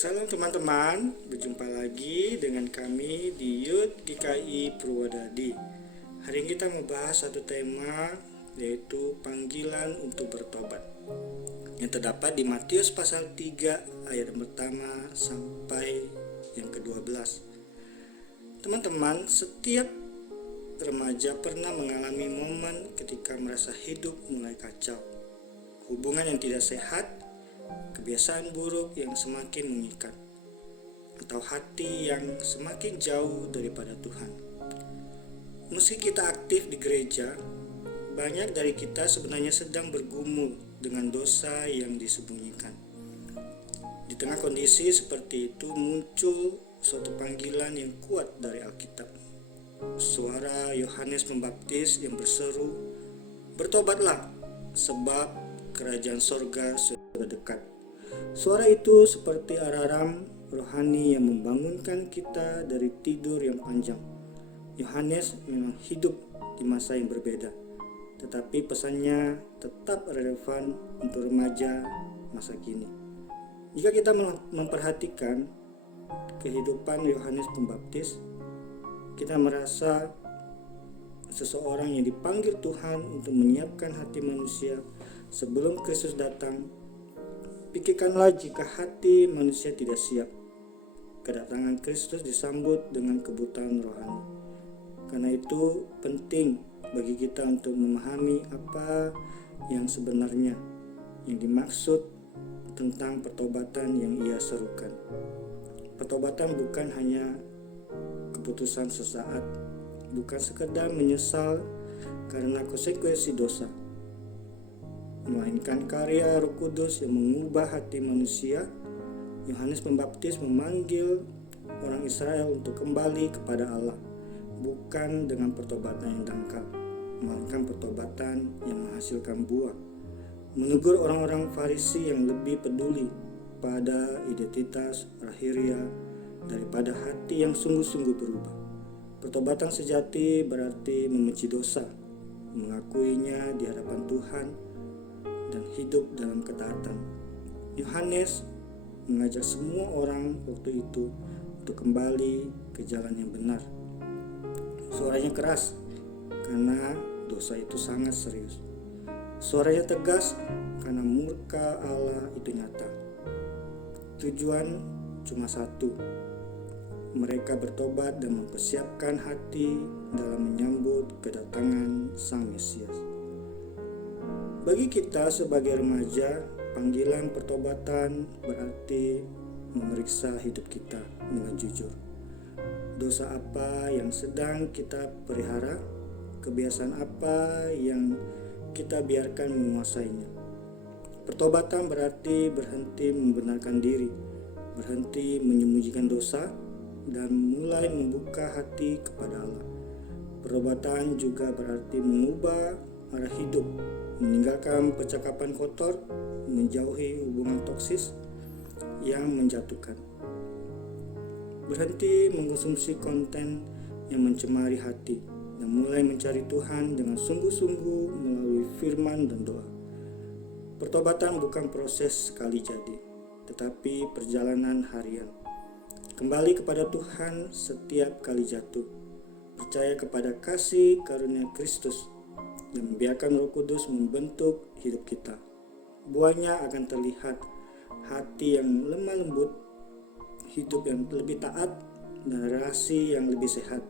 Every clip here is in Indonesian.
Salam teman-teman, berjumpa lagi dengan kami di Youth GKI Purwodadi. Hari ini kita membahas satu tema, yaitu panggilan untuk bertobat, yang terdapat di Matius pasal 3 ayat yang pertama sampai yang ke-12. Teman-teman, setiap remaja pernah mengalami momen ketika merasa hidup mulai kacau, hubungan yang tidak sehat, kebiasaan buruk yang semakin mengikat, atau hati yang semakin jauh daripada Tuhan. Meski kita aktif di gereja, banyak dari kita sebenarnya sedang bergumul dengan dosa yang disembunyikan. Di tengah kondisi seperti itu muncul suatu panggilan yang kuat dari Alkitab. Suara Yohanes Pembaptis yang berseru, "Bertobatlah, sebab kerajaan sorga sudah dekat." Suara itu seperti alarm rohani yang membangunkan kita dari tidur yang panjang. Yohanes memang hidup di masa yang berbeda, tetapi pesannya tetap relevan untuk remaja masa kini. Jika kita memperhatikan kehidupan Yohanes Pembaptis, kita merasa seseorang yang dipanggil Tuhan untuk menyiapkan hati manusia sebelum Kristus datang. Pikirkanlah jika hati manusia tidak siap, kedatangan Kristus disambut dengan kebutaan rohani. Karena itu penting bagi kita untuk memahami apa yang sebenarnya yang dimaksud tentang pertobatan yang ia serukan. Pertobatan bukan hanya keputusan sesaat, bukan sekedar menyesal karena konsekuensi dosa, melainkan karya Roh Kudus yang mengubah hati manusia. Yohanes Pembaptis memanggil orang Israel untuk kembali kepada Allah, bukan dengan pertobatan yang dangkal, melainkan pertobatan yang menghasilkan buah. Menegur orang-orang Farisi yang lebih peduli pada identitas lahiriah daripada hati yang sungguh-sungguh berubah. Pertobatan sejati berarti membenci dosa, mengakuinya di hadapan Tuhan, dan hidup dalam ketaatan. Yohanes mengajak semua orang waktu itu untuk kembali ke jalan yang benar. Suaranya keras karena dosa itu sangat serius. Suaranya tegas karena murka Allah itu nyata. Tujuan cuma satu, mereka bertobat dan mempersiapkan hati dalam menyambut kedatangan Sang Mesias. Bagi kita sebagai remaja, panggilan pertobatan berarti memeriksa hidup kita dengan jujur. Dosa apa yang sedang kita pelihara? Kebiasaan apa yang kita biarkan menguasainya? Pertobatan berarti berhenti membenarkan diri, berhenti menyembunyikan dosa, dan mulai membuka hati kepada Allah. Pertobatan juga berarti mengubah arah hidup, meninggalkan percakapan kotor, menjauhi hubungan toksis yang menjatuhkan. Berhenti mengkonsumsi konten yang mencemari hati dan mulai mencari Tuhan dengan sungguh-sungguh melalui firman dan doa. Pertobatan bukan proses sekali jadi, tetapi perjalanan harian. Kembali kepada Tuhan setiap kali jatuh, percaya kepada kasih karunia Kristus, dan membiarkan Roh Kudus membentuk hidup kita. Buahnya akan terlihat: hati yang lemah lembut, hidup yang lebih taat, dan relasi yang lebih sehat.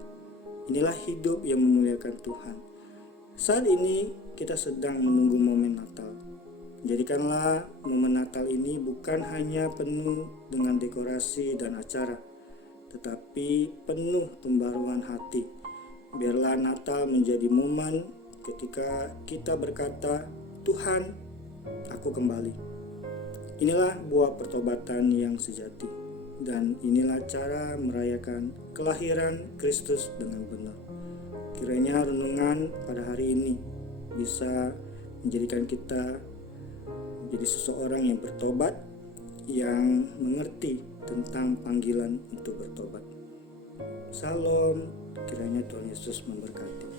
Inilah hidup yang memuliakan Tuhan. Saat ini kita sedang menunggu momen Natal. Jadikanlah momen Natal ini bukan hanya penuh dengan dekorasi dan acara, tetapi penuh pembaruan hati. Biarlah Natal menjadi momen ketika kita berkata, "Tuhan, aku kembali." Inilah buah pertobatan yang sejati, dan inilah cara merayakan kelahiran Kristus dengan benar. Kiranya renungan pada hari ini bisa menjadikan kita menjadi seseorang yang bertobat, yang mengerti tentang panggilan untuk bertobat. Salam, kiranya Tuhan Yesus memberkati.